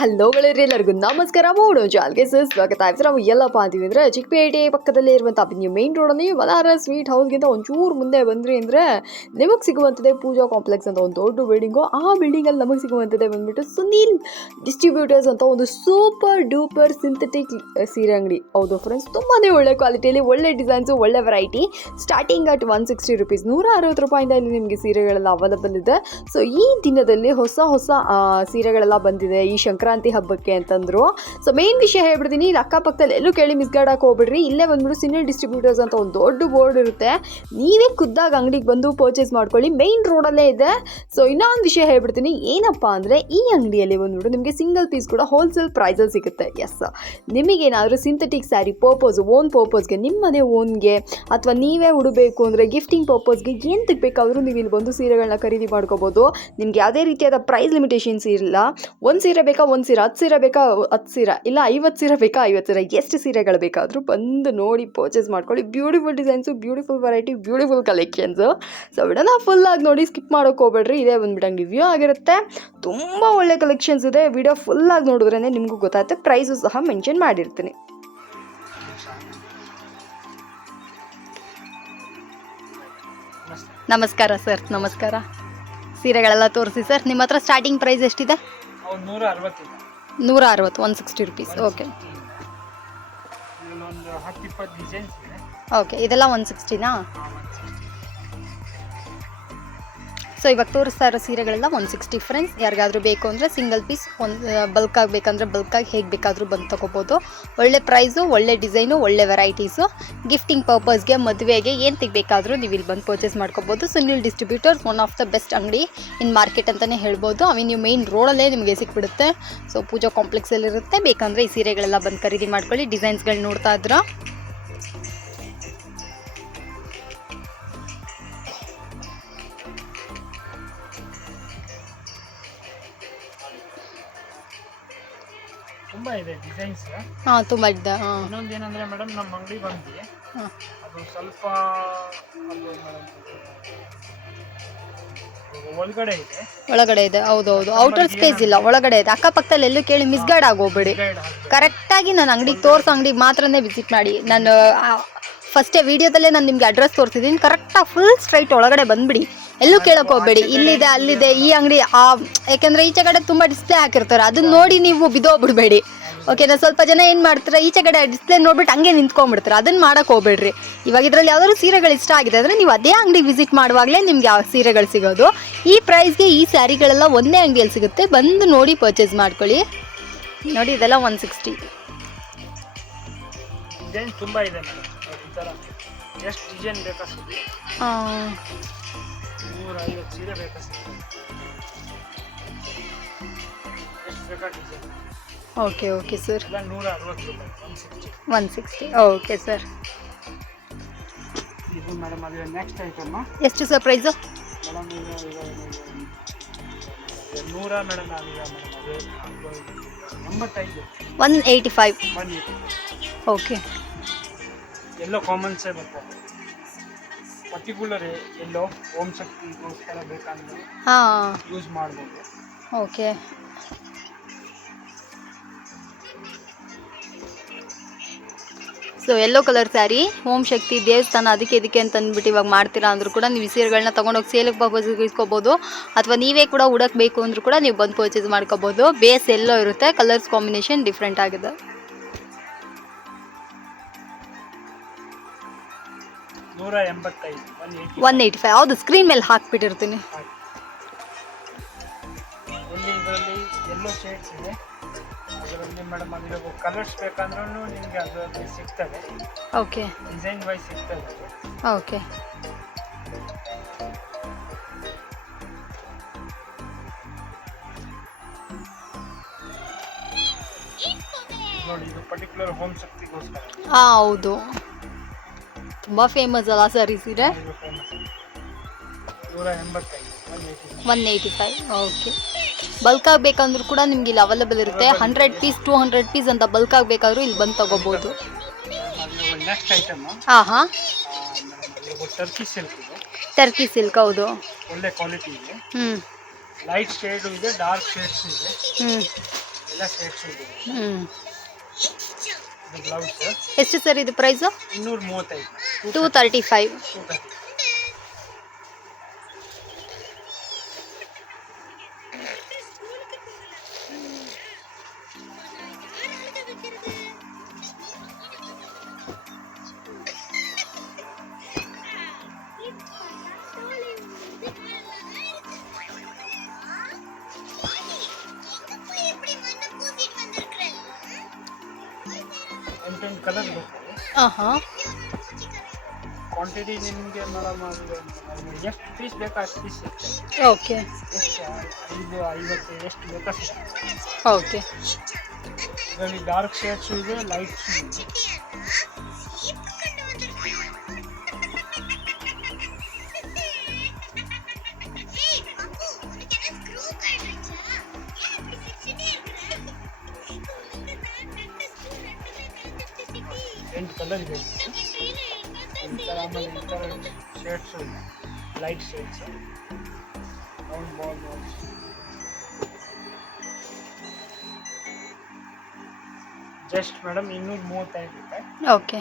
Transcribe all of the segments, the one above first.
Hello ಗೆಳೆಯರೆ, ಎಲ್ಲರಿಗೂ ನಮಸ್ಕಾರ. ಮೂಡು ಜಾಲ್ಗೆ ಸ್ವಾಗತ. ನಾವು ಎಲ್ಲಪ್ಪ ಅಂತೀವಿ ಅಂದರೆ ಚಿಕ್ಕಪೇಟೆ ಪಕ್ಕದಲ್ಲೇ ಇರುವಂಥ ನೀವು ಮೇನ್ ರೋಡಲ್ಲಿ ವಲಾರ ಸ್ವೀಟ್ ಹೌಸ್ಗಿಂತ ಒಂಚೂರು ಮುಂದೆ ಬಂದ್ರಿ ಅಂದರೆ ನಿಮಗೆ ಸಿಗುವಂಥದ್ದೇ ಪೂಜಾ ಕಾಂಪ್ಲೆಕ್ಸ್ ಅಂತ ಒಂದು ದೊಡ್ಡ ಬಿಲ್ಡಿಂಗು. ಆ ಬಿಲ್ಡಿಂಗಲ್ಲಿ ನಮಗೆ ಸಿಗುವಂಥದ್ದೇ ಬಂದುಬಿಟ್ಟು ಸುನೀಲ್ ಡಿಸ್ಟ್ರಿಬ್ಯೂಟರ್ಸ್ ಅಂತ ಒಂದು ಸೂಪರ್ ಡೂಪರ್ ಸಿಂಥೆಟಿಕ್ ಸೀರೆ ಅಂಗಡಿ. ಹೌದು ಫ್ರೆಂಡ್ಸ್, ತುಂಬಾ ಒಳ್ಳೆ ಕ್ವಾಲಿಟಿಯಲ್ಲಿ ಒಳ್ಳೆ ಡಿಸೈನ್ಸು, ಒಳ್ಳೆ ವೆರೈಟಿ. ಸ್ಟಾರ್ಟಿಂಗ್ ಅಟ್ 160 ರೂಪೀಸ್, 160 ರೂಪಾಯಿಂದ ಇಲ್ಲಿ ನಿಮಗೆ ಸೀರೆಗಳೆಲ್ಲ ಅವೈಲಬಲ್ ಇದೆ. ಸೊ ಈ ದಿನದಲ್ಲಿ ಹೊಸ ಸೀರೆಗಳೆಲ್ಲ ಬಂದಿದೆ ಈ ಸಂಕ್ರಾಂತಿ ಹಬ್ಬಕ್ಕೆ ಅಂತಂದ್ರು. ಸೊ ಮೇನ್ ವಿಷಯ ಹೇಳ್ಬಿಡ್ತೀನಿ, ಇಲ್ಲಿ ಅಕ್ಕಪಕ್ಕದಲ್ಲಿ ಎಲ್ಲೂ ಕೇಳಿ ಮಿಸ್ಗೈಡಕ್ಕೆ ಹೋಗ್ಬಿಡ್ರಿ. ಇಲ್ಲೇ ಬಂದ್ಬಿಟ್ಟು ಸುನೀಲ್ ಡಿಸ್ಟ್ರಿಬ್ಯೂಟರ್ಸ್ ಅಂತ ಒಂದು ದೊಡ್ಡ ಬೋರ್ಡ್ ಇರುತ್ತೆ. ನೀವೇ ಖುದ್ದಾಗಿ ಅಂಗಡಿಗೆ ಬಂದು ಪರ್ಚೇಸ್ ಮಾಡ್ಕೊಳ್ಳಿ, ಮೇನ್ ರೋಡಲ್ಲೇ ಇದೆ. ಸೊ ಇನ್ನೊಂದು ವಿಷಯ ಹೇಳ್ಬಿಡ್ತೀನಿ, ಏನಪ್ಪ ಅಂದರೆ ಈ ಅಂಗಡಿಯಲ್ಲಿ ಬಂದ್ಬಿಟ್ಟು ನಿಮಗೆ ಸಿಂಗಲ್ ಪೀಸ್ ಕೂಡ ಹೋಲ್ಸೇಲ್ ಪ್ರೈಸಲ್ಲಿ ಸಿಗುತ್ತೆ. ಎಸ್, ನಿಮಗೇನಾದರೂ ಸಿಂಥೆಟಿಕ್ ಸ್ಯಾರಿ ಓನ್ ಪರ್ಪಸ್ಗೆ, ನಿಮ್ಮದೇ ಓನ್ಗೆ ಅಥವಾ ನೀವೇ ಉಡಬೇಕು ಅಂದರೆ ಗಿಫ್ಟಿಂಗ್ ಪರ್ಪಸ್ಗೆ ಏನು ಬೇಕಾದರೂ ನೀವು ಇಲ್ಲಿ ಬಂದು ಸೀರೆಗಳನ್ನ ಖರೀದಿ ಮಾಡ್ಕೋಬೋದು. ನಿಮ್ಗೆ ಯಾವುದೇ ರೀತಿಯಾದ ಪ್ರೈಸ್ ಲಿಮಿಟೇಷನ್ಸ್ ಇಲ್ಲ. ಒಂದು ಸೀರೆ ಬೇಕಾ ಒಂದು ಸೀರೆ, 10 ಸೀರೆ ಬೇಕಾ 10 ಸೀರೆ, ಇಲ್ಲ 50 ಸೀರೆ ಬೇಕಾ 50 ಸೀರೆ, ಎಷ್ಟು ಸೀರೆಗಳು ಬೇಕಾದರೂ ಬಂದು ನೋಡಿ ಪರ್ಚೇಸ್ ಮಾಡ್ಕೊಳ್ಳಿ. Beautiful designs, beautiful variety, beautiful collections. So ವಿಡಿಯೋನ ಫುಲ್ಲಾಗಿ ನೋಡಿ, ಸ್ಕಿಪ್ ಮಾಡೋಕೆ ಹೋಗ್ಬೇಡ್ರಿ. ಇದೇ ಬಂದ್ಬಿಟ್ಟು ಅಂಗಡಿ ವ್ಯೂ ಆಗಿರುತ್ತೆ. ತುಂಬ ಒಳ್ಳೆ ಕಲೆಕ್ಷನ್ಸ್ ಇದೆ. ವಿಡಿಯೋ ಫುಲ್ಲಾಗಿ ನೋಡಿದ್ರೇ ನಿಮಗೂ ಗೊತ್ತಾಗುತ್ತೆ. ಪ್ರೈಸು ಸಹ ಮೆನ್ಷನ್ ಮಾಡಿರ್ತೀನಿ. ನಮಸ್ಕಾರ ಸರ್, ನಮಸ್ಕಾರ. ಸೀರೆಗಳೆಲ್ಲ ತೋರಿಸಿ ಸರ್. ನಿಮ್ಮ ಹತ್ರ ಸ್ಟಾರ್ಟಿಂಗ್ ಪ್ರೈಸ್ ಎಷ್ಟಿದೆ? 160, 160 ರೂಪೀಸ್. ಓಕೆ ಓಕೆ, ಇದೆಲ್ಲ 160ನಾ? ಸೊ ಇವಾಗ ತೋರಿಸ್ತಾ ಇರೋ ಸೀರೆಗಳೆಲ್ಲ 160 ಫ್ರೆಂಡ್ಸ್. ಯಾರಿಗಾದರೂ ಬೇಕು ಅಂದರೆ ಸಿಂಗಲ್ ಪೀಸ್, ಬಲ್ಕಾಗಿ ಬೇಕಂದರೆ ಬಲ್ಕಾಗಿ ಹೇಗೆ ಬೇಕಾದರೂ ಬಂದು ತೊಗೋಬೋದು. ಒಳ್ಳೆ ಪ್ರೈಸು, ಒಳ್ಳೆ ಡಿಸೈನು, ಒಳ್ಳೆ ವೆರೈಟೀಸು. ಗಿಫ್ಟಿಂಗ್ ಪರ್ಪಸ್ಗೆ, ಮದುವೆಗೆ ಏನು ಬೇಕಾದರೂ ನೀವು ಇಲ್ಲಿ ಬಂದು ಪರ್ಚೇಸ್ ಮಾಡ್ಕೋಬೋದು. Sunil distributors one of the best ಅಂಗಡಿ ಇನ್ ಮಾರ್ಕೆಟ್ ಅಂತಲೇ ಹೇಳ್ಬೋದು. ಅವೆನ್ಯೂ ಮೇನ್ ರೋಡಲ್ಲೇ ನಿಮಗೆ ಸಿಕ್ಬಿಡುತ್ತೆ. ಸೊ ಪೂಜಾ ಕಾಂಪ್ಲೆಕ್ಸಲ್ಲಿರುತ್ತೆ. ಬೇಕಂದರೆ ಈ ಸೀರೆಗಳೆಲ್ಲ ಬಂದು ಖರೀದಿ ಮಾಡ್ಕೊಳ್ಳಿ. ಡಿಸೈನ್ಸ್ಗಳು ನೋಡ್ತಾ ಇದ್ರಾ? ತುಂಬಾ ಇದೆ ಡಿಸೈನ್ಸ್. ತುಂಬಾ ಇದೆ. ಇನ್ನೊಂದು ಏನಂದ್ರೆ ಮೇಡಮ್, ನಮ್ಮ ಅಂಗಡಿ ಬಂದು ಅದು ಸ್ವಲ್ಪ ಒಳಗಡೆ ಇದೆ. ಹೌದೌದು, ಔಟರ್ ಸ್ಪೇಸ್ ಇಲ್ಲ, ಒಳಗಡೆ ಇದೆ. ಅಕ್ಕಪಕ್ಕದಲ್ಲಿ ಎಲ್ಲೂ ಕೇಳಿ ಮಿಸ್ಗೈಡ್ ಆಗೋಗ್ಬೇಡಿ. ಕರೆಕ್ಟಾಗಿ ನನ್ನ ಅಂಗಡಿಗೆ ತೋರಿಸೋ ಅಂಗಡಿಗೆ ಮಾತ್ರನೇ ವಿಸಿಟ್ ಮಾಡಿ. ನಾನು ಫಸ್ಟೇ ವಿಡಿಯೋದಲ್ಲೇ ನಾನು ನಿಮಗೆ ಅಡ್ರೆಸ್ ತೋರಿಸಿದ್ದೀನಿ. ಕರೆಕ್ಟಾಗಿ ಫುಲ್ ಸ್ಟ್ರೈಟ್ ಒಳಗಡೆ ಬಂದುಬಿಡಿ. ಎಲ್ಲೂ ಕೇಳೋಕೆ ಹೋಗಬೇಡಿ ಇಲ್ಲಿದೆ ಅಲ್ಲಿದೆ ಈ ಅಂಗಡಿ. ಯಾಕೆಂದರೆ ಈಚೆ ಕಡೆ ತುಂಬ ಡಿಸ್ಪ್ಲೇ ಹಾಕಿರ್ತಾರೆ, ಅದನ್ನ ನೋಡಿ ನೀವು ಬಿದ್ದೋಗ್ಬಿಡ್ಬೇಡಿ. ಓಕೆನಾ? ಸ್ವಲ್ಪ ಜನ ಏನು ಮಾಡ್ತಾರೆ, ಈಚೆ ಕಡೆ ಡಿಸ್ಪ್ಲೇ ನೋಡ್ಬಿಟ್ಟು ಹಂಗೆ ನಿಂತ್ಕೊಂಡ್ಬಿಡ್ತಾರೆ. ಅದನ್ನು ಮಾಡೋಕೆ ಹೋಗ್ಬೇಡ್ರಿ. ಇವಾಗ ಇದರಲ್ಲಿ ಯಾವ್ದಾದ್ರು ಸೀರೆಗಳು ಇಷ್ಟ ಆಗಿದೆ ಅಂದರೆ ನೀವು ಅದೇ ಅಂಗಡಿಗೆ ವಿಸಿಟ್ ಮಾಡುವಾಗಲೇ ನಿಮ್ಗೆ ಯಾವ ಸೀರೆಗಳು ಸಿಗೋದು. ಈ ಪ್ರೈಸ್ಗೆ ಈ ಸ್ಯಾರಿಗಳೆಲ್ಲ ಒಂದೇ ಅಂಗಡಿಯಲ್ಲಿ ಸಿಗುತ್ತೆ. ಬಂದು ನೋಡಿ ಪರ್ಚೇಸ್ ಮಾಡ್ಕೊಳ್ಳಿ. ನೋಡಿ, ಇದೆಲ್ಲ 160. ಡಿಸೈನ್ ತುಂಬಾ ಇದೆ ಮೇಡಮ್. ಈ ಥರ ಎಷ್ಟು ಡಿಸೈನ್ ಬೇಕಾ ಸಿಗುತ್ತೆ. 150 ಸೀರೆ ಬೇಕಾ ಸಿಗುತ್ತೆ. ಎಷ್ಟು ಬೇಕಾ ಡಿಸೈನ್. Okay okay sir. 160 ರೂಪಾಯಿ, 160. Okay sir. ಇದು ಮೇಡಮ್ ಅದು ನೆಕ್ಸ್ಟ್ ಐಟಮ್. ಎಷ್ಟು ಸರ್ ಪ್ರೈಸು? ಮೇಡಮ್ ಈಗ 100 ಮೇಡಮ್. ಅದು 85. 185. ಓಕೆ. ಎಲ್ಲೋ ಕಾಮನ್ಸೇ ಬರ್ತದೆ. ಪರ್ಟಿಕ್ಯುಲರ್ ಎಲ್ಲೋ ಓಂ ಶಕ್ತಿಗೋಸ್ಕರ ಬೇಕಂದ್ರೆ ಯೂಸ್ ಮಾಡ್ಬೋದು. Okay. So yellow colour sari, Om Shakti ದೇವಸ್ಥಾನ, ಅದಕ್ಕೆ ಇದಕ್ಕೆ ಅಂತ ಅಂದ್ಬಿಟ್ಟು ಇವಾಗ ಮಾಡ್ತೀರಾ ಅಂದರೂ ಕೂಡ ನೀವು ಸೀರೆಗಳನ್ನ ತೊಗೊಂಡೋಗಿ ಸೇಲಿಗೆ ಪರ್ಪಸ್ಗೆ ಇಸ್ಕೋಬೋದು. ಅಥವಾ ನೀವೇ ಕೂಡ ಉಡಕ್ಕೆ ಅಂದರೂ ಕೂಡ ನೀವು ಬಂದು ಪರ್ಚೇಸ್ ಮಾಡ್ಕೋಬೋದು. ಬೇಸ್ ಎಲ್ಲೋ ಇರುತ್ತೆ, ಕಲರ್ಸ್ ಕಾಂಬಿನೇಷನ್ ಡಿಫ್ರೆಂಟ್ ಆಗಿದೆ. 185. ಹೌದು, ಸ್ಕ್ರೀನ್ ಮೇಲೆ ಹಾಕ್ಬಿಟ್ಟಿರ್ತೀನಿ. ಇದರಲ್ಲಿ ಎಲ್ಲೋ ಶೇಡ್ಸ್ ಇದೆ. ಅದರಲ್ಲಿ ಮೇಡಮ್ ಅದು ಕಲರ್ಸ್ ಬೇಕಂದ್ರೂ ನಿಮಗೆ ಅದು ಸಿಗ್ತದೆ. ಓಕೆ. ಡಿಸೈನ್ ವೈಸ್ ಸಿಗ್ತದೆ. ಓಕೆ. ನೋಡಿ, ಇದು ಪರ್ಟಿಕ್ಯುಲರ್ ಓಂ ಶಕ್ತಿಗೋಸ್ಕರ. ಹೌದು, ತುಂಬ ಫೇಮಸ್ ಅಲ್ಲ ಸರ್ ಈ ಸೀರೆ. 185. ಓಕೆ. ಬಲ್ಕಾಗಿ ಬೇಕಂದ್ರೂ ಕೂಡ ನಿಮ್ಗೆ ಇಲ್ಲಿ ಅವೈಲೇಬಲ್ ಇರುತ್ತೆ. 100 ಪೀಸ್ 200 ಪೀಸ್ ಅಂತ ಬಲ್ಕಾಗಿ ಬೇಕಾದರೂ ಇಲ್ಲಿ ಬಂದು ತಗೋಬೋದು. Next item. ಹಾಂ. ಟರ್ಕಿ ಸಿಲ್ಕ್ ಇದೆ. ಟರ್ಕಿ ಸಿಲ್ಕ್, ಹೌದು, ಒಳ್ಳೆ ಕ್ವಾಲಿಟಿ ಇದೆ. ಲೈಟ್ ಶೇಡ್ ಇದೆ, ಡಾರ್ಕ್ ಶೇಡ್ಸ್ ಇದೆ. ಎಲ್ಲ ಶೇಡ್ಸ್ ಇದೆ. ಹ್ಞೂ ಇದು ಬ್ಲೌಸ್ ಎಷ್ಟು ಸರ್ ಇದು ಪ್ರೈಸು? 235. 235. 230. ಎಂಟೆಂಟು ಕಲರ್ ಬರ್ತದೆ. ಹಾಂ ಹಾಂ ಕ್ವಾಂಟಿಟಿ ನಿಮಗೆ ಮೇಡಮ್ ಎಷ್ಟು ಪೀಸ್ ಬೇಕೋ ಅಷ್ಟು ಪೀಸ್ ಸಿಗ್ತದೆ. ಓಕೆ ಎಷ್ಟು 5, 50 ಎಷ್ಟು ಬೇಕೋ ಸಿಗ್ತದೆ. ಓಕೆ. ಇದರಲ್ಲಿ ಡಾರ್ಕ್ ಶೇಡ್ಸು ಇದೆ, ಲೈಟ್ಸು ಇದೆ. ಎಂಟು ಕಲರ್ ಇದೆ. ಈ ಥರ ಆಮೇಲೆ ಈ ಥರ ಶೇಡ್ಸು ಇದೆ, light shades, round balls. Just madam 235 ರೂಪಾಯಿ. ಓಕೆ.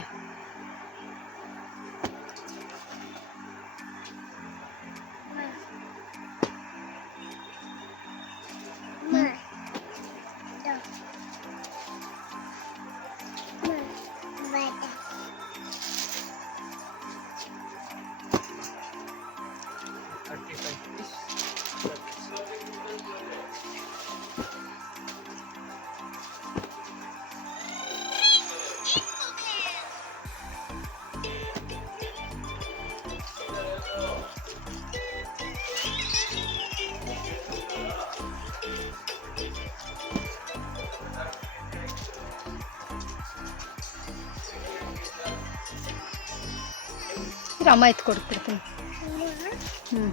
ಅಮ್ಮ ಎತ್ತು ಕೊಡ್ತಿರ್ತೀನಿ. ಹ್ಞೂ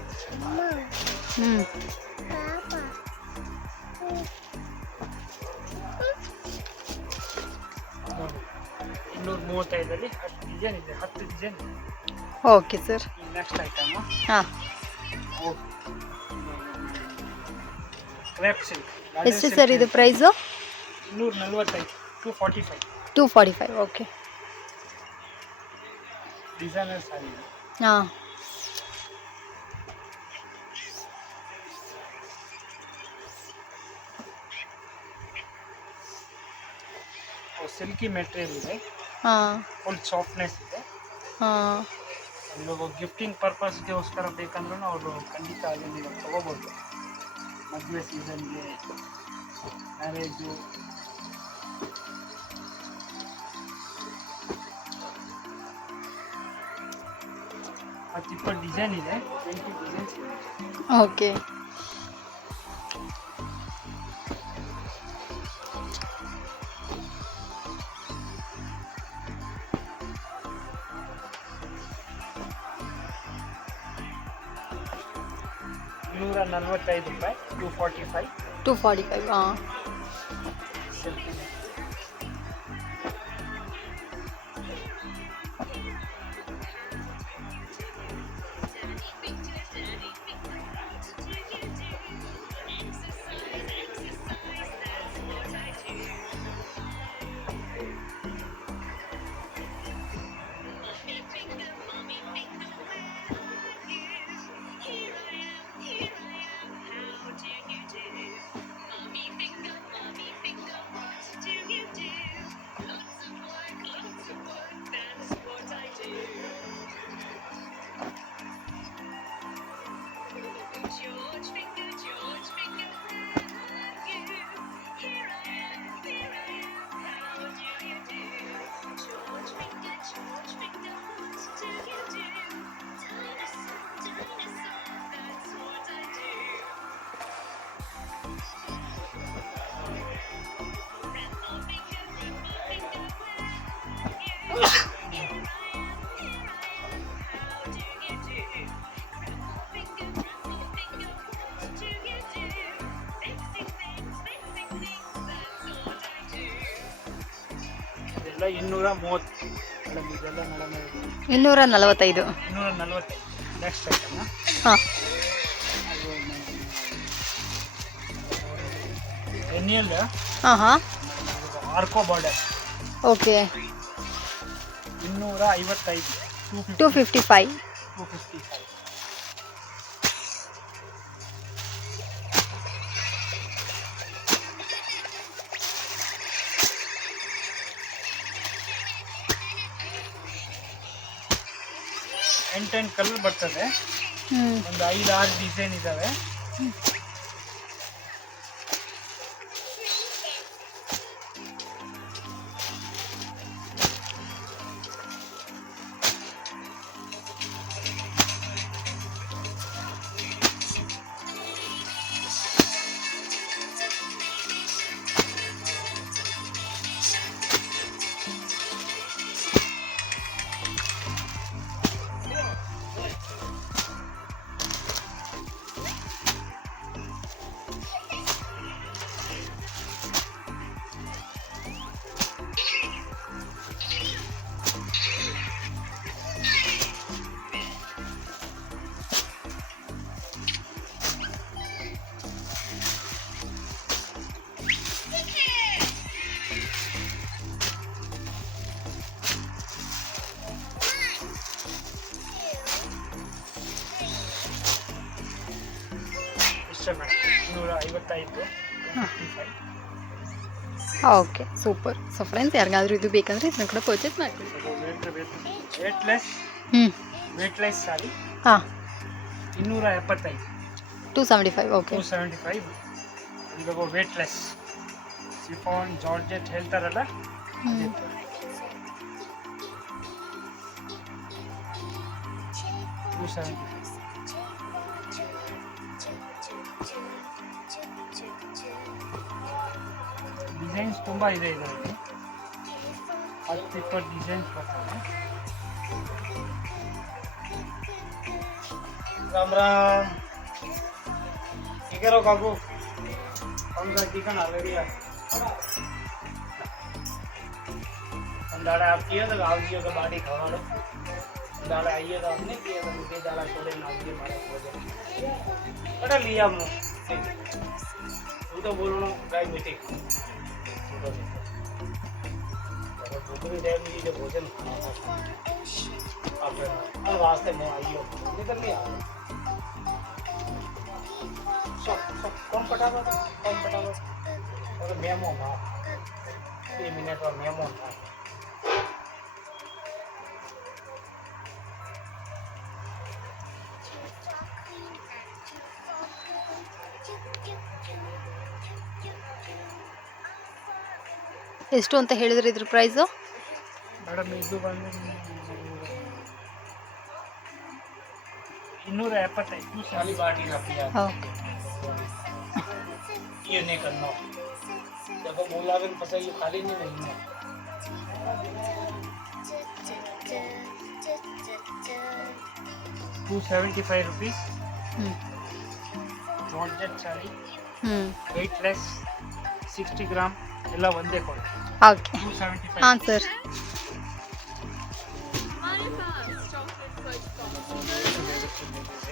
ಹ್ಞೂ 235 10 ಡಿಸೈನ್ ಇದೆ, 10 design. Okay sir. Next item ಹಾಂ ಕ್ರೇಪ್ ಸಿಲ್ಕ್. ಎಷ್ಟು ಸರ್ ಇದು ಪ್ರೈಸು? 245. 245. 245. ಓಕೆ. ಡಿಸೈನರ್ ಸಾರಿ. ಹಾಂ ಸಿಲ್ಕಿ ಮೆಟೀರಿಯಲ್ ಇದೆ, ಹಾಂ ಫುಲ್ ಸಾಫ್ಟ್ನೆಸ್ ಇದೆ. ಹಾಂ ಇವಾಗ ಗಿಫ್ಟಿಂಗ್ ಪರ್ಪಸ್ಗೋಸ್ಕರ ಬೇಕಂದ್ರೂ ಅವರು ಖಂಡಿತ ಅದನ್ನು ಇವಾಗ ತೊಗೋಬೋದು. ಮದುವೆ ಸೀಸನ್ಗೆ, ಮ್ಯಾರೇಜು, ಮತ್ತು 20 ಡಿಸೈನ್ ಇದೆ, 20 ಡಿಸೈನ್ಸ್ ಇದೆ. ಓಕೆ. ₹245. 245. 245. ಹಾಂ ಸಿಲ್ಕಿ ಇದೆಲ್ಲ 230 ಮೇಡಮ್. ಇದೆಲ್ಲ ಮೇಡಮ್ 245. 245. ನೆಕ್ಸ್ಟ್ ಐಟಮ್ ಹಾಂ ಅದು ಎನಿಯಲ್ ಹಾಂ ಹಾಂ ಆರ್ಕೋ ಬಾರ್ಡರ್ ಓಕೆ 255 255 255 8 ಕಲರ್ ಬರ್ತದೆ. ಹ್ಞೂ ಒಂದು 5-6 ಡಿಸೈನ್ ಇದ್ದಾವೆ. ಇಷ್ಟೇ madam 255 255 okay super. So friends ಯಾರಿಗಾದ್ರೂ ಇದು ಬೇಕಂದ್ರೆ ಇದನ್ನ ಕೂಡ ಪರ್ಚೇಸ್ ಮಾಡ್ಕೊಳ್ಳಿ. ವೇಟ್ಲೆಸ್ ಹ್ಞೂ ವೇಟ್ಲೆಸ್ ಸಾರಿ ಹಾಂ 275 275 ಓಕೆ 275 ಇವಾಗ ವೇಟ್ಲೆಸ್ ಸಿಫಾನ್ ಜಾರ್ಜೆಟ್ ಹೇಳ್ತಾರಲ್ಲ ಅದೇ ಥರ. ಡಿಸೈನ್ಸ್ ತುಂಬ ಇದೆ ಇದರಲ್ಲಿ. 10-20 ಡಿಸೈನ್ಸ್ ಬರ್ತವೆ. राम राम ठीक है रो काकू हम का चिकन ऑलरेडी है हम दाड़ा आप किए तो आप जियो का बाड़ी खावा लो दाड़ा आइए तो आपने किए तो मुझे दाड़ा छोड़े ना दिए मारे हो जाए कटा लिया हम तुम तो बोलो ना गाय मीटिंग अगर भूखरी देर में जो भोजन खाना आप वास्ते में आइयो निकल लिया कौन पटावा और मेमो ना 3 मिनट और मेमो ना ಎಷ್ಟು ಅಂತ ಹೇಳಿದ್ರೆ ಇದ್ರ ಪ್ರೈಸು? ಮೇಡಮ್ ಇದು ಬಂದು 275 साली बाटी रखी है ಓಕೆ ये नहीं करना देखो बोला अगर पता ये खाली नहीं है 275 rupees ಹ್ಞೂ ಜಾರ್ಜೆಟ್ ಸಾರಿ ಹ್ಞೂ ವೇಟ್ಲೆಸ್ 60 ಗ್ರಾಮ್ ಎಲ್ಲ ಒಂದೇ ಕೊಡಿ ಓಕೆ 275 ಹಾಂ ಸರ್.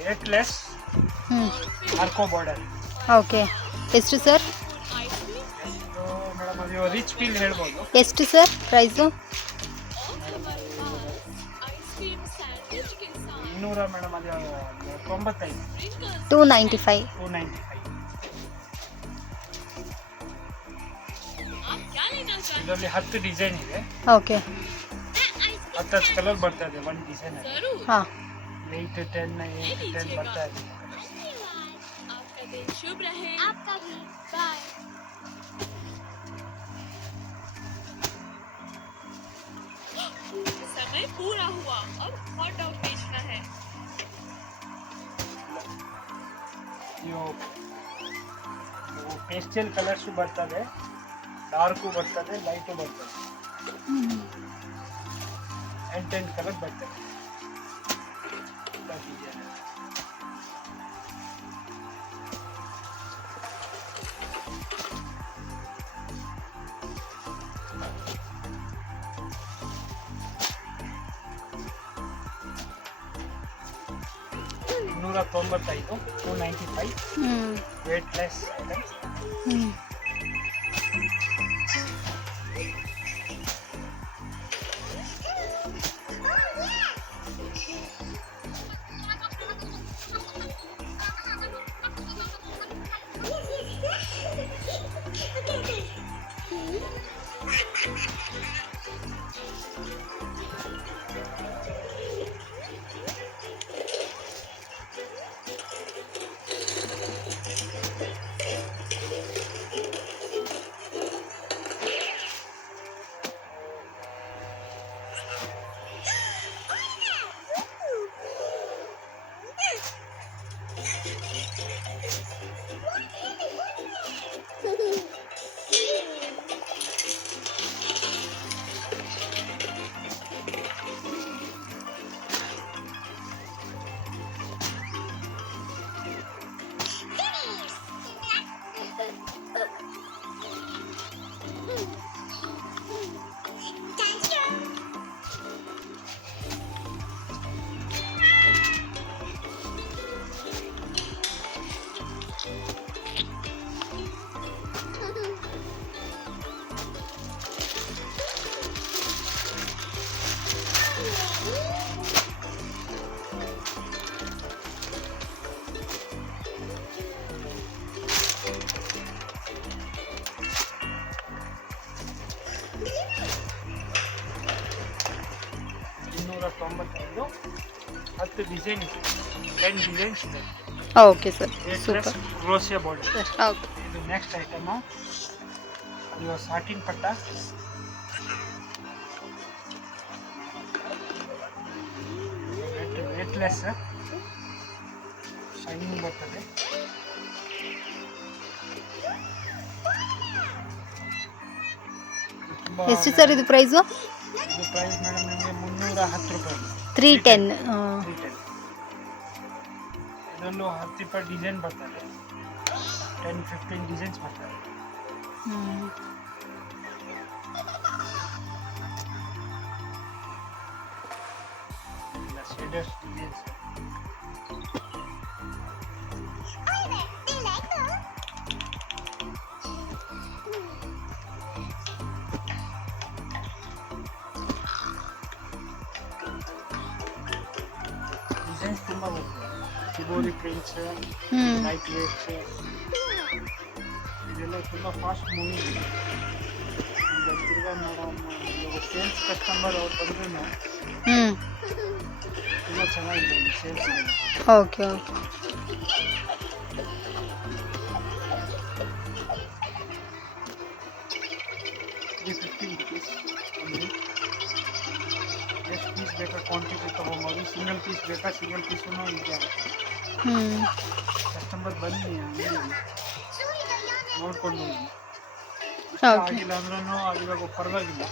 ವೇಟ್ಲೆಸ್ ಹ್ಞೂ ಆರ್ಕೋ ಬಾರ್ಡರ್ ಓಕೆ ಎಷ್ಟು ಸರ್? ಮೇಡಮ್ ಅದು ರಿಚ್ ಫೀಲ್ ಹೇಳ್ಬೋದು. ಎಷ್ಟು ಸರ್ ಪ್ರೈಸು? 200 ಮೇಡಮ್ ಅದು 95 295 ಇದರಲ್ಲಿ 10 ಡಿಸೈನ್ ಇದೆ. ಓಕೆ 10 ಕಲರ್ ಬರ್ತಾ ಇದೆ ಒಂದು ಡಿಸೈನ್ ಅಲ್ಲಿ ಹಾಂ 8 10 ಬರ್ತಾ ಇದೆ. आपका दिन शुभ रहे। आपका भी बाय। समय पूरा हुआ, अब हॉट डॉग बेचना है। ಇವು ಪೇಸ್ಟಲ್ ಕಲರ್ಸು ಬರ್ತದೆ, ಡಾರ್ಕು ಬರ್ತದೆ, ಲೈಟು ಬರ್ತದೆ. 10 ಕಲರ್ ಬರ್ತದೆ. $295 295 ಹ್ಞೂ ವೇಟ್ಲೆಸ್ ಹ್ಞೂ $295 10 ಡಿಸೈನ್ ಇದೆ, 10 ಡಿಸೈನ್ಸ್ ಇದೆ. Okay sir, weightless super ಕ್ರೋಶಿಯಾ border. Sir. Okay ಇದು ನೆಕ್ಸ್ಟ್ ಐಟಮು, ಇದು ಸಾಟಿನ್ ಪಟ್ಟ, ವೇಟ್ಲೆಸ್ ಶೈನಿಂಗ್ ಬರ್ತದೆ. ತುಂಬ ಎಷ್ಟು ಸರ್ ಇದು ಪ್ರೈಸು? ಇದು ಪ್ರೈಸ್ ಮೇಡಮ್ ನಿಮಗೆ $310. 310. 310. ಇದರಲ್ಲೂ 10 ಡಿಸೈನ್ ಬರ್ತದೆ, 10-15 ಡಿಸೈನ್ಸ್ ಬರ್ತದೆ. ಇಲ್ಲ ಶೇಡರ್ಸ್ ಡಿಸೈನ್ಸ್. ಡಿಸೈನ್ಸ್ ತುಂಬ ಬರ್ತದೆ. ಶಿಬೋರಿ ಪ್ರಿಂಟ್ಸ್, ಲೈಟ್ ವೇಟ್ಸ್, ಇದೆಲ್ಲ ತುಂಬ ಫಾಸ್ಟ್ ಮೂವಿಂಗ್ ಇದೆ. ಈಗ ತಿರ್ಗಾ ಮೇಡಮ್ ಸೇಲ್ಸ್ ಕಸ್ಟಮರ್ ಅವ್ರು ಬಂದ್ರೂ ತುಂಬ ಚೆನ್ನಾಗಿದೆ ಈ ಸೇಲ್ಸ್. Okay okay. $315 ಒಂದು. ಎಷ್ಟು ಪೀಸ್ ಬೇಕಾ ಕ್ವಾಂಟಿಟಿ ತೊಗೊಬೋದು, ಸಿಂಗಲ್ ಪೀಸ್ ಬೇಕಾ ಸಿಂಗಲ್ ಪೀಸೂ ಇದೆ. ಕಸ್ಟಮರ್ ಬನ್ನಿ ನೋಡ್ಕೊಂಡು ಹೋಗಿ. ಓಕೆ ಆಗಿಲ್ಲ ಅಂದ್ರೂ ಅದು ಇವಾಗ ಪರವಾಗಿಲ್ಲ.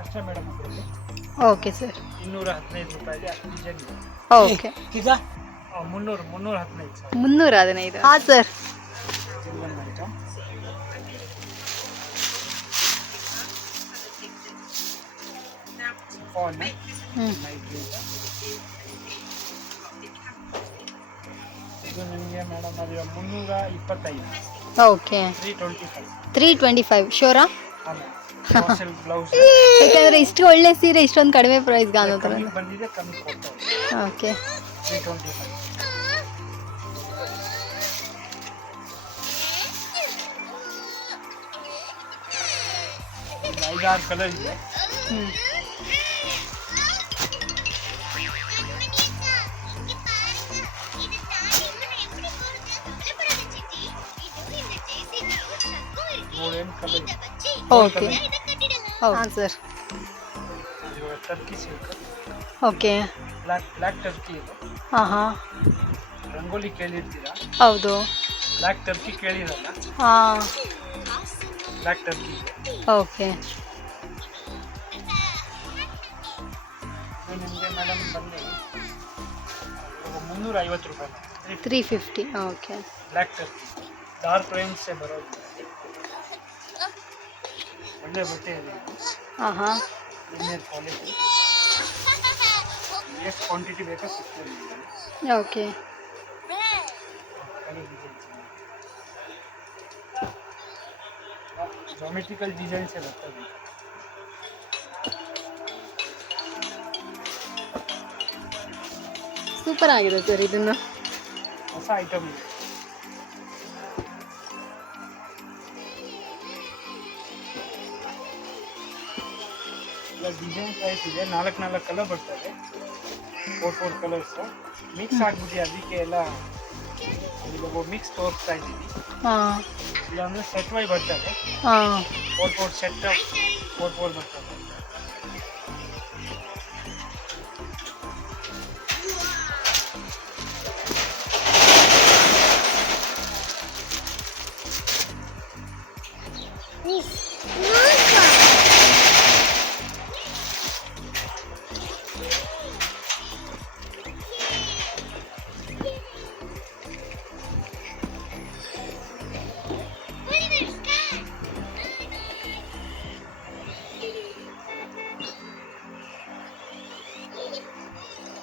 ಅಷ್ಟೇ ಮೇಡಮ್. ಅದರಲ್ಲಿ ಓಕೆ ಸರ್. $215 ಅಷ್ಟು ಡಿಸೈನ್ ಇದೆ. ಓಕೆ. 315 ಸರ್. 315. ಹಾಂ ಸರ್. ಒಂದು ಐಟಮ್. Phone night wait. ಇದು ನಿಮಗೆ ಮೇಡಮ್ ಅದು $325. ಓಕೆ. 325. 325 ಶೋರಾ? ಹಾಂ ಬ್ಲೌಸ್. ಯಾಕಂದರೆ ಇಷ್ಟು ಒಳ್ಳೆ ಸೀರೆ ಇಷ್ಟೊಂದು ಕಡಿಮೆ ಪ್ರೈಸ್ಗೆ ಅನ್ನೋದು. ಬಂದಿದೆ ಕಮ್ಮಿ ಕೊಡ್ತಾರೆ. ಓಕೆ. 325. 5-6 ಕಲರ್ ಇದೆ. ಓಕೆ. ಹಾಂ sir. Turkey silk, okay. Black Turkey ಇದು. ಹಾಂ ಹಾಂ, ರಂಗೋಲಿ ಕೇಳಿರ್ತೀರಾ? ಹೌದು. ಬ್ಲ್ಯಾಕ್ ಟರ್ಕಿ ಕೇಳಿರಲ್ಲ, ಹಾಂ, ಬ್ಲ್ಯಾಕ್ ಟರ್ಕಿ ಇದೆ. ಓಕೆ. ಇದು ನಿಮಗೆ ಮೇಡಮ್ ಬಂದು 350 ರೂಪಾಯಿ. 350, ಓಕೆ. ಬ್ಲ್ಯಾಕ್ ಟರ್ಕಿ ಡಾರ್ಕ್ ರೇಂಜ್ಸೇ ಬರೋದು, ಒಳ್ಳೆ ಬಟ್ಟೆ ಇದೆ. ಹಾಂ ಹಾಂ, ಪ್ರೀಮಿಯರ್ ಕ್ವಾಲಿಟಿ, ಎಷ್ಟು ಕ್ವಾಂಟಿಟಿ ಬೇಕೋ ಸಿಗ್ತದೆ. ಓಕೆ. ಜಾಮೆಟ್ರಿಕಲ್ ಡಿಸೈನ್ಸೇ ಬರ್ತದೆ. ಸೂಪರ್ ಆಗಿದೆ ಸರ್, ಇದನ್ನು ಹೊಸ ಐಟಮ್ ಇದೆ. ಡಿಸೈನ್ ಪ್ರೈಸ್ ಇದೆ, 4 ಕಲರ್ ಬರ್ತದೆ, 4 ಕಲರ್ಸ್ ಮಿಕ್ಸ್ ಆಗ್ಬಿಟ್ಟು ಅದಕ್ಕೆ ಎಲ್ಲ ಮಿಕ್ಸ್ ತೋರಿಸ್ತಾ ಇದ್ದೀವಿ. ಹಾಂ ಇಲ್ಲಾಂದ್ರೆ ಸೆಟ್ ವೈ ಬರ್ತದೆ, ಹಾಂ, 4 ಸೆಟ್ 4 ಬರ್ತದೆ.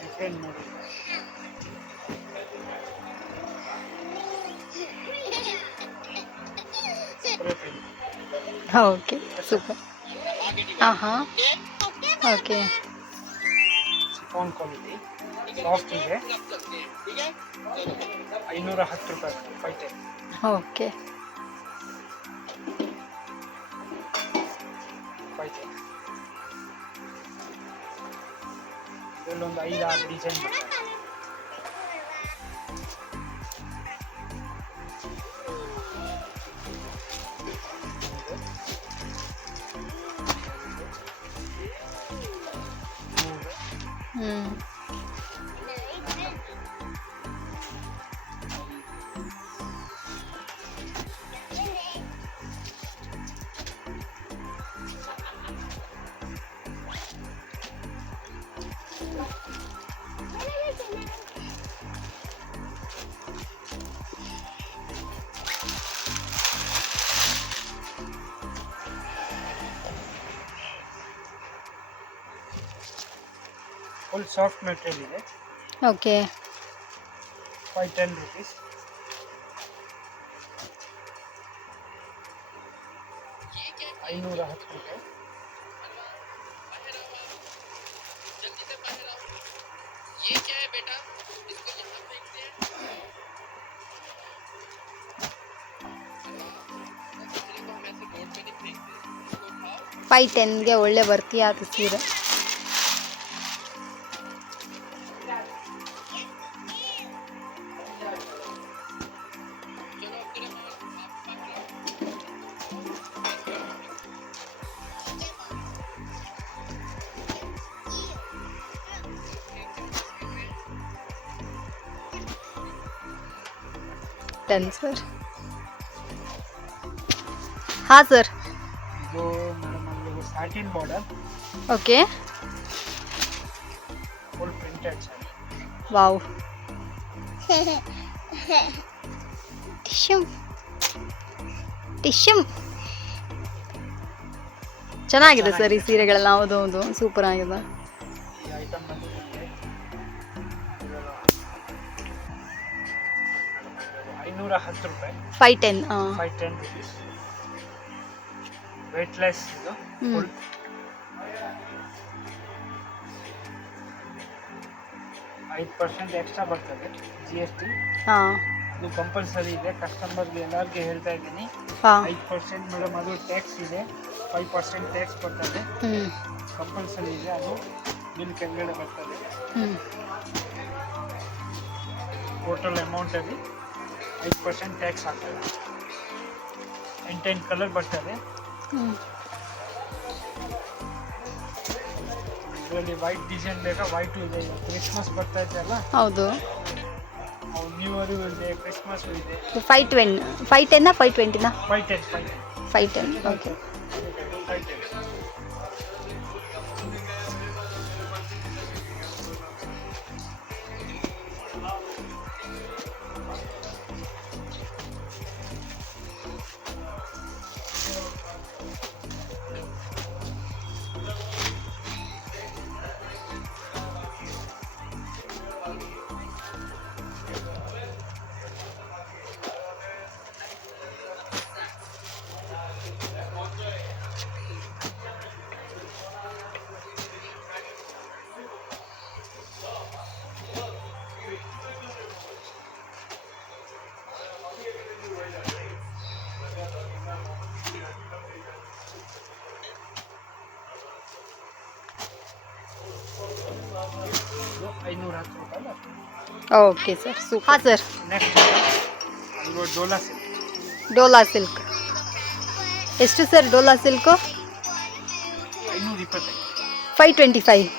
ಡಿಸೈನ್ ನೋಡಿ, ಓಕೆ, ಸೂಪರ್. ಹಾಂ ಹಾಂ, ಓಕೆ. ಸಿಫಾನ್ ಕ್ವಾಲಿಟಿ ಸಾಫ್ಟ್ ಇದೆ, 510 ರೂಪಾಯಿ 510. ಓಕೆ. 510 ಇದರಲ್ಲೊಂದು 5-6 ಡಿಸೈನ್ ಬರ್ತದೆ. ಹ್ಞೂ, ಫುಲ್ ಸಾಫ್ಟ್ ಮೆಟೀರಿಯಲ್ ಇದೆ, ಓಕೆ. 510 rupees. ₹510 ರೂಪಾಯಿ. ಫೈವ್ ಟೆನ್ಗೆ ಒಳ್ಳೆ ಬರ್ತೀಯ ಅದು ಸೀರೆ. Ten sir. ಹಾಂ ಸರ್. ಇದು ಮೇಡಮ್ ಅಲ್ಲಿ satin border, okay. Full printed sari. Wow. ಟಿಶ್ಯಮ್ ಟಿಶ್ಯಮ್ ಚೆನ್ನಾಗಿದೆ ಸರ್ ಈ ಸೀರೆಗಳೆಲ್ಲ. ಹೌದು ಹೌದು, ಸೂಪರ್ ಆಗಿದೆ. ಈ ಐಟಮ್ ಬಂದು ನಿಮಗೆ 510 ರೂಪಾಯಿ. 510. 510 rupees. ವೇಟ್ಲೆಸ್ ಇದು ಫುಲ್. %5 ಎಕ್ಸ್ಟ್ರಾ ಬರ್ತದೆ GST. ಹಾಂ ಅದು ಕಂಪಲ್ಸರಿ ಇದೆ, ಕಸ್ಟಮರ್ಗೆ ಎಲ್ಲರಿಗೆ ಹೇಳ್ತಾ ಇದ್ದೀನಿ. ಹಾಂ 5% ಮೇಡಮ್, ಅದು ಟ್ಯಾಕ್ಸ್ ಇದೆ, 5% ಟ್ಯಾಕ್ಸ್ ಬರ್ತದೆ, ಹ್ಞೂ ಕಂಪಲ್ಸರಿ ಇದೆ. ಅದು ಬಿಲ್ ಕೆಳಗಡೆ ಬರ್ತದೆ. ಹ್ಞೂ ಟೋಟಲ್ ಅಮೌಂಟಲ್ಲಿ 5% ಟ್ಯಾಕ್ಸ್ ಆಗ್ತದೆ. 10 ಕಲರ್ ಬರ್ತದೆ. ಹ್ಞೂ ಇದರಲ್ಲಿ ವೈಟ್ ಡಿಸೈನ್ ಬೇಕಾ ವೈಟು ಇದೆ. ಈಗ ಕ್ರಿಸ್ಮಸ್ ಬರ್ತಾ ಇದೆಯಲ್ಲ, ಹೌದು. ನ್ಯೂ ಇಯರ್ ಇದೆ, ಕ್ರಿಸ್ಮಸ್ ಇದೆ. 510 520 510 510 ಓಕೆ. 510. ಇದು 510 ರೂಪಾಯಿ. Okay sir, super. ಹಾಂ ಸರ್. ನೆಕ್ಸ್ಟ್ ಇದು ಡೋಲಾ ಸಿಲ್ಕ್. ಡೋಲಾ ಸಿಲ್ಕ್ ಎಷ್ಟು ಸರ್? ಡೋಲಾ ಸಿಲ್ಕು 525. 525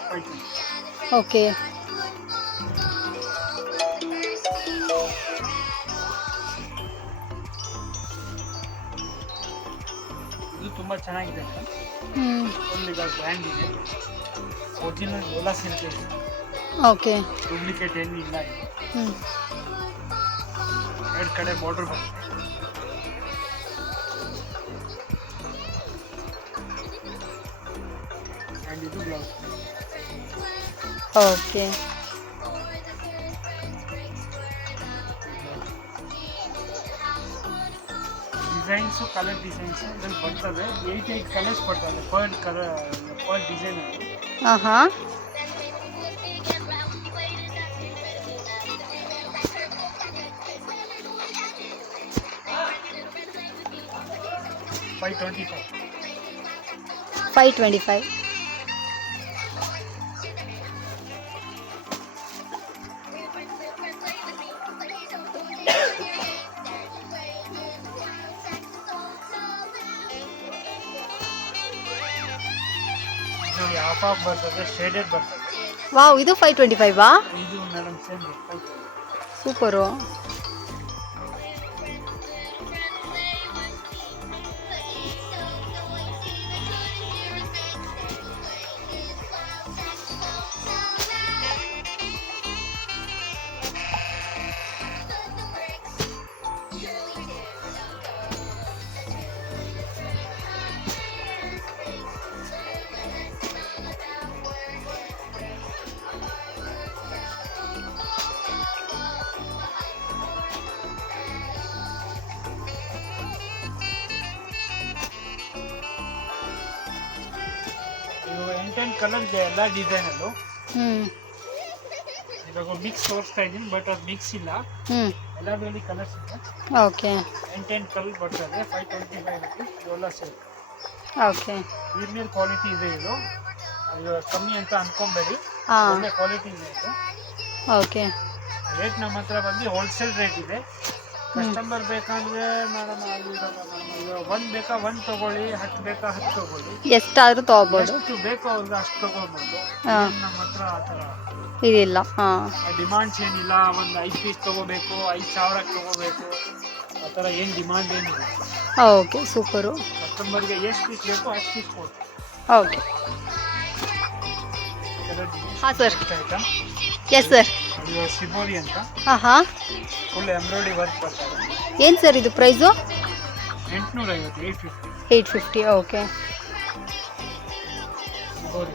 ಓಕೆ. ಇದು ತುಂಬ ಚೆನ್ನಾಗಿದೆ. ಹ್ಞೂ ಫುಲ್ ಈಗ ಬ್ರ್ಯಾಂಡ್ ಇದೆ. ಒರಿಜಿನಲ್ ಡೋಲಾ ಸಿಲ್ಕ್ ಇದೆ. ಓಕೆ. ಡೂಪ್ಲಿಕೇಟ್ ಏನು ಇಲ್ಲ ಇದು. ಹ್ಞೂ ಎರಡು ಕಡೆ ಬಾರ್ಡರ್ ಬರುತ್ತೆ. ಆ್ಯಂಡ್ ಇದು blouse. Okay. Designs colour designs ಇದ್ರಲ್ಲಿ ಬರ್ತದೆ. 8 ಕಲರ್ಸ್ ಬರ್ತದೆ ಪರ್ ಡಿಸೈನ್. ಹಾಂ ಹಾಂ 525. 525 ಇದು ಹಾಫ್ ಬರ್ತದೆ, ಶೇಡೆಡ್ ಬರ್ತದೆ. ವಾವ್, ಇದು 525 ಇದು ಮೇಡಮ್ ಸೇಮ್ ಸೂಪರು. ಇವಾಗ 8 ಕಲರ್ ಇದೆ ಎಲ್ಲ ಡಿಸೈನಲ್ಲೂ. ಹ್ಞೂ ಇವಾಗ ಮಿಕ್ಸ್ ತೋರಿಸ್ತಾ ಇದ್ದೀನಿ, ಬಟ್ ಅದು ಮಿಕ್ಸ್ ಇಲ್ಲ. ಹ್ಞೂ ಎಲ್ಲದರಲ್ಲಿ ಕಲರ್ಸ್ ಇದೆ. ಓಕೆ 8 ಕಲರ್ ಬರ್ತದೆ. 525 rupees dola silk. Okay. Premier quality ಇದೆ ಇದು. ಅದು ಕಮ್ಮಿ ಅಂತ ಅನ್ಕೊಂಬೇಡಿ, ಹಾಂ ಒಳ್ಳೆ ಕ್ವಾಲಿಟಿ ಇದೆ ಇದು. ಓಕೆ. ರೇಟ್ ನಮ್ಮ ಹತ್ರ ಬಂದು ಹೋಲ್ಸೇಲ್ ರೇಟ್ ಇದೆ. ಕಸ್ಟಮರ್ ಬೇಕಂದ್ರೆ ಮೇಡಮ್ ಒಂದು ಬೇಕಾ ಒಂದು ತೊಗೊಳ್ಳಿ, 10 ಬೇಕಾ 10 ತೊಗೊಳ್ಳಿ, ಎಷ್ಟಾದರೂ ತೊಗೋಬೋದು. ಎಷ್ಟು ಬೇಕೋ ಅವ್ರಿಗೆ ಅಷ್ಟು ತೊಗೊಳ್ಬೋದು. ಹಾಂ. ನಮ್ಮ ಹತ್ರ ಆ ಥರ ಇದಿಲ್ಲ. ಹಾಂ ಡಿಮಾಂಡ್ಸ್ ಏನಿಲ್ಲ. ಒಂದು 5 ಪೀಸ್ ತೊಗೋಬೇಕು, 5,000ಕ್ಕೆ ತೊಗೋಬೇಕು, ಆ ಥರ ಏನು ಡಿಮಾಂಡ್ ಏನಿಲ್ಲ. Okay super. ಕಸ್ಟಮರ್ಗೆ ಎಷ್ಟು ಪೀಸ್ ಬೇಕೋ ಅಷ್ಟು ಪೀಸ್ ಕೊಡ್ತೀವಿ. ಓಕೆ. ಹಾಂ ಸರ್. Item yes sir. ಅದು ಶಿಬೋರಿ ಅಂತ ಹಾಂ ಹಾಂ ಫುಲ್ ಎಂಬ್ರಾಯ್ಡ್ರಿ ವರ್ಕ್ ಬರ್ತದೆ. ಏನು ಸರ್ ಇದು ಪ್ರೈಸು? 850, 850 850 ಓಕೆ. ಶಿಬೋರಿ.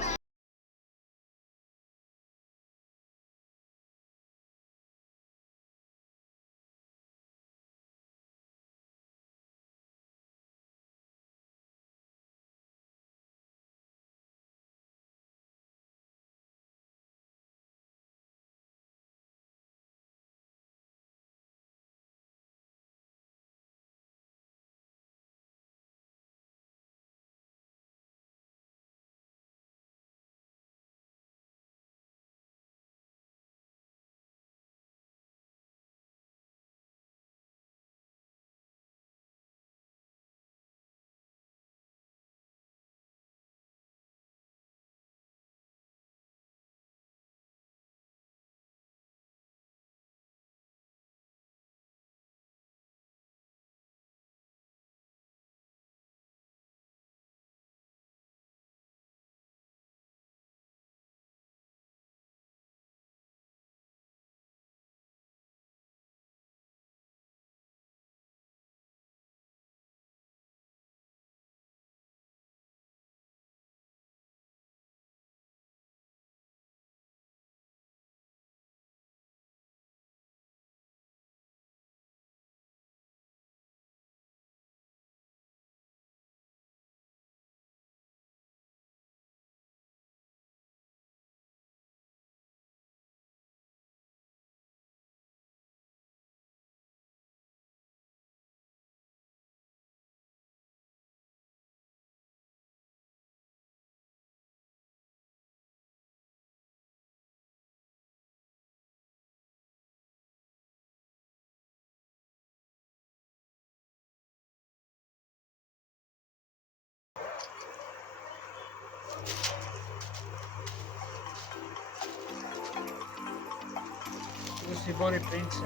ಇದು ಸಿಬೋರಿ ಪ್ರಿಂಟ್ಸ್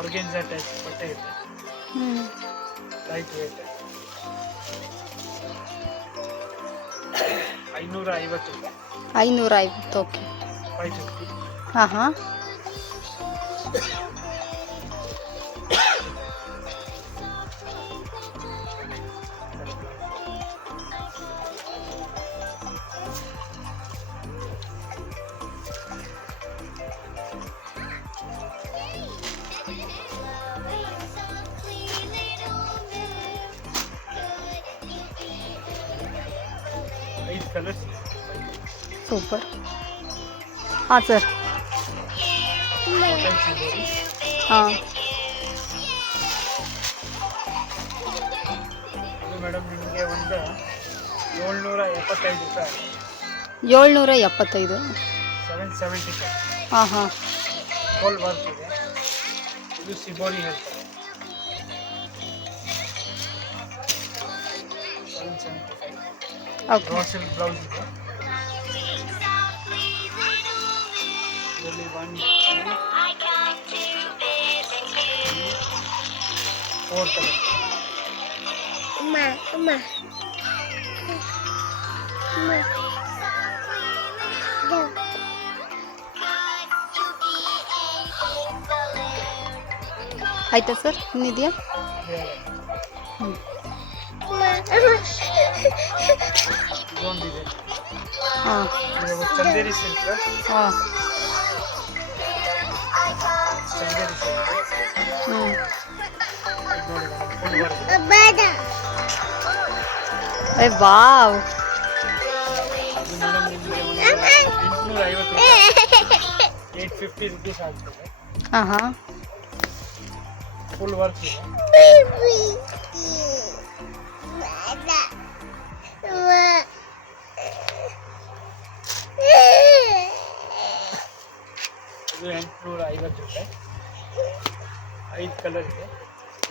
ಆರ್ಗೆನ್ಜಾ ಟೈಪ್ ಬಟ್ಟೆ ಇದೆ, ಹ್ಞೂ ಲೈಟ್ ವೇಟ್. 550 ರೂಪಾಯಿ, 550. ಓಕೆ. 550. ಹಾಂ ಹಾಂ. ಐದು ಕಲರ್ಸ್. ಸೂಪರ್. ಹಾಂ ಸರ್. ಕಾಟನ್ ಸಿಬೋರಿ. ಹಾಂ. ಇದು ಮೇಡಮ್ ನಿಮಗೆ ಒಂದು 775 ರೂಪಾಯಿ, 775. 775. ಹಾಂ ಹಾಂ. ಫುಲ್ ವರ್ಕ್ ಇದೆ. ಇದು ಸಿಬೋರಿ ಹೇಳ್ತಾರೆ. 775. ಓಕೆ. ರಾ ಸಿಲ್ಕ್ ಬ್ಲೌಸ್ ಇದೆ. ಇದರಲ್ಲಿ 1 2 4 ಕಲರ್. ಆಯ್ತಾ ಸರ್, ಇನ್ನಿದೆಯಾ? ಹ್ಞೂ. ಇದೊಂದಿದೆ. ಹಾಂ ಇದು ಚಂದೇರಿ ಸಿಲ್ಕ್. ಹಾಂ. ಚಂದೇರಿ ಸಿಲ್ಕ್. ಹ್ಞೂ. ಇದು ನೋಡಿ ಫುಲ್ ವರ್ಕ್. ಏ ವಾವ್. ಇದು ಮೇಡಮ್ ನಿಮಗೆ ಒಂದು 850 ರೂಪಾಯಿ, 850 ರುಪೀಸ್ ಆಗ್ತದೆ. ಹಾಂ ಹಾಂ. ಫುಲ್ ವರ್ಕ್ ಇದೆ. ಇದು 850 ರೂಪಾಯಿ, 5 ಕಲರ್ ಇದೆ.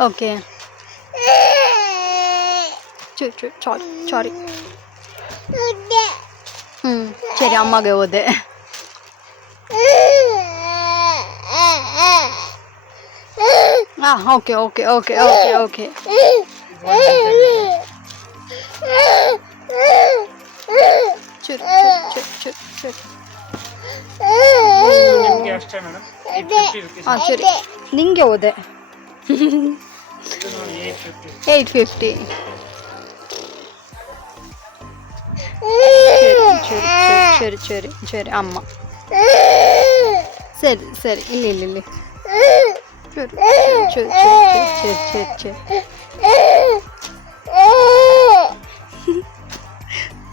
ಓಕೆ. ಸಾರಿ. ಹ್ಞೂ ಸರಿ, ಅಮ್ಮಗೆ ಹೋದೆ. ಹಾಂ okay okay okay okay okay. ಚೂರು ಚೂರು ಚೂರು ಚೂರು. ನಿಮಗೆ ಅಷ್ಟೇ ಮೇಡಮ್, 850 ರುಪೀಸ್. ಹಾಂ ಸರಿ, ನಿಂಗೆ ಹೋದೆ. ಇದು ನೋಡಿ 850. 850. ಸರಿ ಸರಿ ಸರಿ ಅಮ್ಮ. ಸರಿ ಸರಿ, ಇಲ್ಲಿ ಇಲ್ಲಿ ಇಲ್ಲಿ. ಚೂರು ಚೂರು ಚೂರು ಚೂರು ಚೂರು.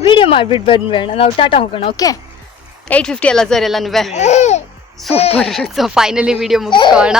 ವಿಡಿಯೋ ಮಾಡಿಬಿಟ್ಟು ಬಂದ್ಬೇಡ, ನಾವು ಟಾಟಾ ಹೋಗೋಣ. ಓಕೆ. 850 ಅಲ್ಲ ಸರ್ ಎಲ್ಲನೂ. ಸೂಪರ್. So finally video ಮುಗಿಸ್ಕೊಳ್ಳೋಣ.